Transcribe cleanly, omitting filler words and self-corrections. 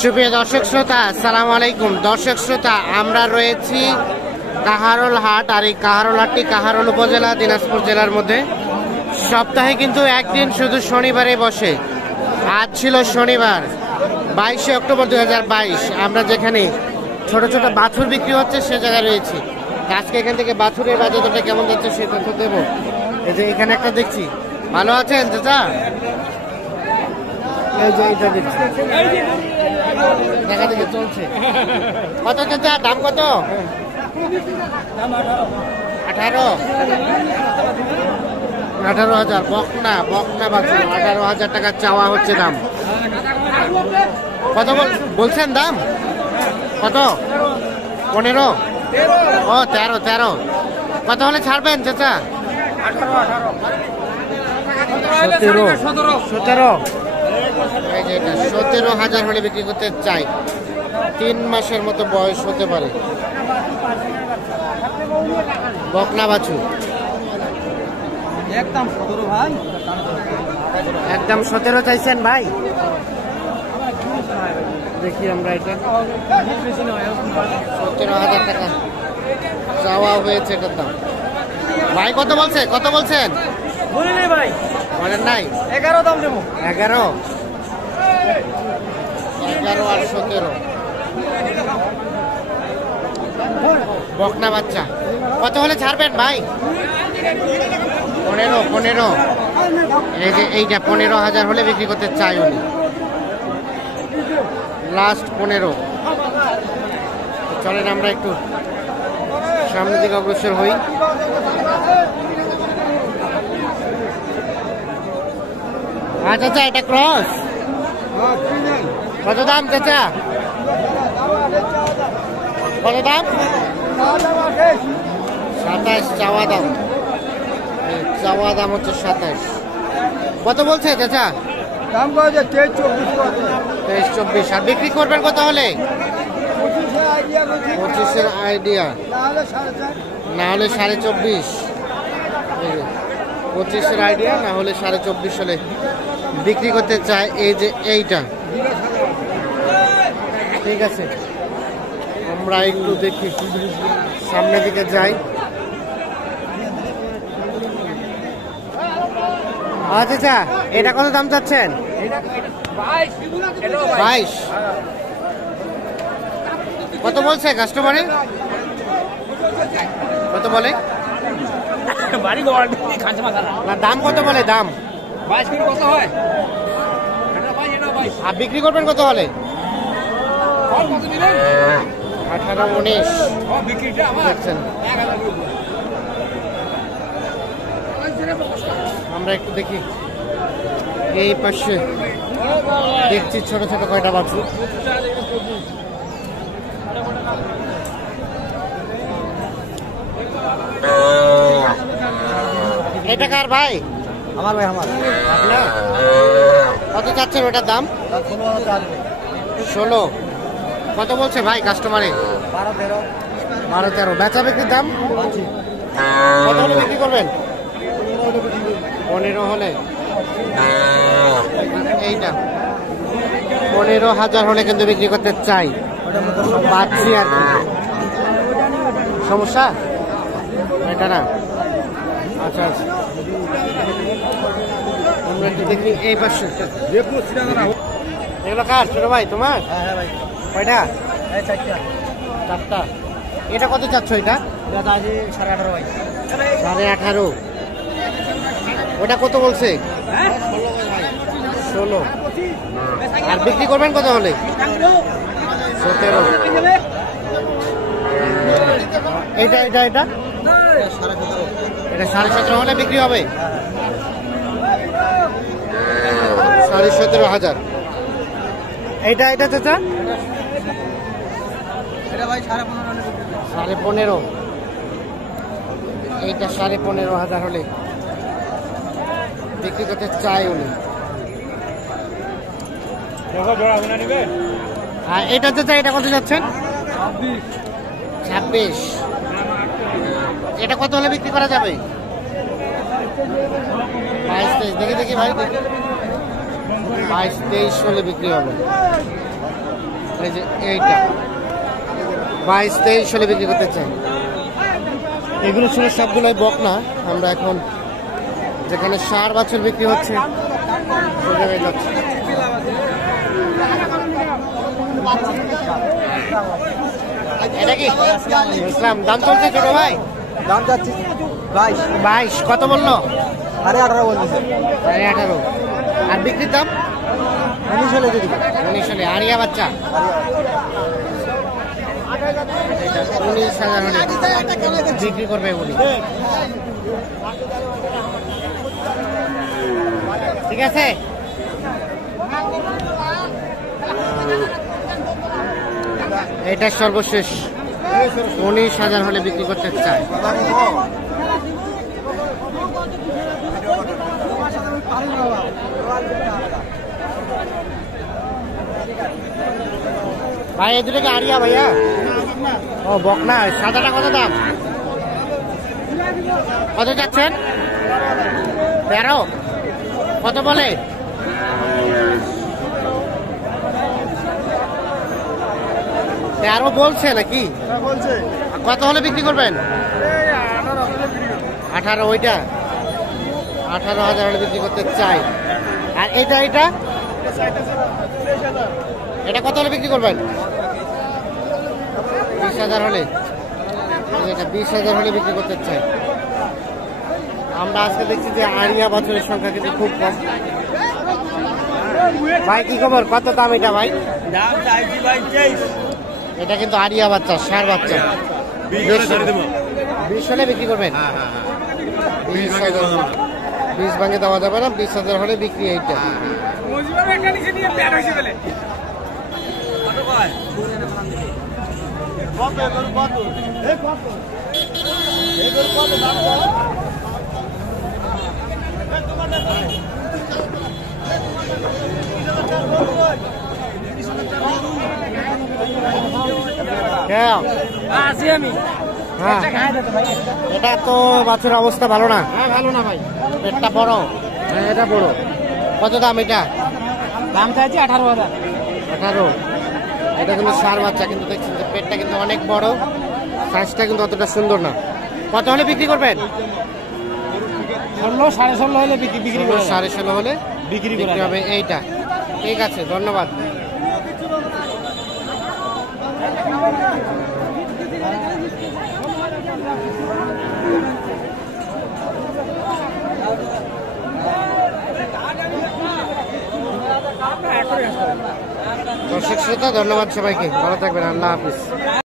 সুপ্রিয় দর্শক শ্রোতা, আসসালামু আলাইকুম। দর্শক শ্রোতা, আমরা রয়েছি কাহারোল হাট, আর এই কাহারোল হাটটি কাহারোল উপজেলা, দিনাজপুর জেলার মধ্যে। সপ্তাহে কিন্তু একদিন শুধু শনিবারে বসে। আজ ছিল শনিবার 22শে অক্টোবর 2022। আমরা যেখানে ছোট ছোট বাছুর বিক্রি হচ্ছে সে জায়গায় রয়েছি। আজকে এখান থেকে বাছুরের বাজার দরটা কেমন যাচ্ছে সে তথ্য দেবো। এই যে এখানে একটা দেখছি, ভালো আছেন চাচা? এই যে এটা দেখছি, দেখা দেখে চলছে। কত চাচা, দাম কত? 18,000। বকনা বাছুর, 18,000 টাকা চাওয়া হচ্ছে দাম। কত বলছেন দাম? কত? 15? ও 13। কত হলে ছাড়বেন চাচা? 17। এই যে এটা 17,000 হলে বিক্রি করতে চাই। 3 মাসের মতো বয়স হতে পারে। বকনা বাছুর একদম 17 চাইছেন ভাই? দেখি আমরা এটা 17,000 টাকা চাওয়া হয়েছে এটার দাম। ভাই কত বলছে? কত বলছেন? ভাই বলেন নাই? 11 দাম দেবো। 11 আর 17। বকনা বাচ্চা কত হলে ছাড়বেন ভাই? 15। এই যে এইটা 15,000 হলে বিক্রি করতে চাই উনি। লাস্ট 15। চলেন আমরা একটু সামনের দিকে অগ্রসর হই। আচ্ছা চাচা, এটা ক্রস কত দাম চাচা? কত দাম? 27 চাওয়া দাম। চাওয়া দাম হচ্ছে 27। কত বলছে চাচা? দাম কত? 23-24। আর বিক্রি করবেন কত হলে? 25-এর আইডিয়া, না হলে 24.5। 25-এর আইডিয়া, না হলে 24.5 হলে বিক্রি করতে চায়। এই যে এইটা, ঠিক আছে। আমরা একটু দেখি, সামনের দিকে যাই। আচ্ছা, এটা কত দাম চাচ্ছেন? 22। কত বলছে কাস্টমারে? কত বলে? না, দাম কত বলে? দাম কত হয়? আর বিক্রি করবেন কত হলে? 18-19 দেখছেন। আমরা একটু দেখি এই পাশে, দেখছি ছোট ছোট কয়টা বাছুর। এটা কার ভাই? আমার ভাই, আমার। আপনার? কত চাচ্ছেন ওটার দাম? 16। কত বলছে ভাই কাস্টমারে? 12-13। বেচা বিক্রির দাম কত হলে বিক্রি করবেন? 15 হলে। এইটা 15,000 হলে কিন্তু বিক্রি করতে চাই। পাচ্ছি আর কি। সমস্যা এটা না? আচ্ছা আচ্ছা, আমরা একটু দেখি এই পাশে। এগুলো কার ছোট ভাই? তোমার? কয়টা? 4টা। এটা কত চাচ্ছ? এটা 18.5 ভাই। 18.5। ওটা কত বলছে? 16। আর বিক্রি করবেন কত হলে? 17। এটা 17.5 হলে বিক্রি হবে। 17,500। এইটা চাচা? এটা ভাই 15.5। এইটা 15,500 হলে বিক্রি করতে চাই উনি। আর এটা চাচা, এটা কত যাচ্ছেন? 26। এটা কত হলে বিক্রি করা যাবে? 22-23। দেখি ভাই, দেখি। 22-23 হলে বিক্রি হবে। এই যে এইটা 22-23 হলে বিক্রি করতে চাই। এগুলো ছিল সবগুলোই বকনা। আমরা এখন যেখানে 4 বছর বিক্রি হচ্ছে সেই জায়গায় যাচ্ছি। এটা কি ইসলাম দাম চলছে ছোট ভাই? দাম যাচ্ছে 22 কত বললো? 18.5 বলতেছে। 18.5 আর বিক্রির দাম 19 হলে দিয়ে দিবি। 19 হলে। আরিয়া বাচ্চা এটা 19,000 হলে বিক্রি করবে উনি। ঠিক আছে। এটা সর্বশেষ 19,000 হলে বিক্রি করতে চায়। ভাই এই দুটো কি আরিয়া ভাইয়া? ও বকনা। সাদাটা কত দাম? কত যাচ্ছেন? 13 কত বলে? 13 বলছে নাকি? বলছে কত হলে বিক্রি করবেন? 18 ওইটা 18,000 হলে বিক্রি করতে চাই। আর এটা এটা এটা কত হলে বিক্রি করবেন? 20,000 হলে। এটা 20,000 হলে বিক্রি করতে চাই। আমরা আজকে দেখছি যে আরিয়া বছরের সংখ্যা কিন্তু খুব কম। ভাই কি খবর? কত দাম এটা ভাই? দাম চাইছি ভাই 23। এটা কিন্তু আরিয়া বাচ্চা, ষাঁড় বাচ্চা। 20 হলে বিক্রি করবেন? 20 ভাঙে দেওয়া যাবে না। 20,000 হলে বিক্রি। এইটা হ্যাঁ, এটা তো বাছুর অবস্থা ভালো না। ভালো না ভাই, পেটটা বড়। হ্যাঁ এটা বড়। কত দাম এটা? দাম চাইছি 18,000। 18। এটা কিন্তু ষাঁড় বাচ্চা, কিন্তু দেখছেন যে পেটটা কিন্তু অনেক বড়, সাইজটা কিন্তু অতটা সুন্দর না। কত হলে বিক্রি করবেন? 16, 16.5 হলে বিক্রি 16.5 হলে বিক্রি বিক্রি হবে। এইটা ঠিক আছে, ধন্যবাদ। দর্শক শ্রোতা, ধন্যবাদ সবাইকে। ভালো থাকবেন। আল্লাহ হাফিজ।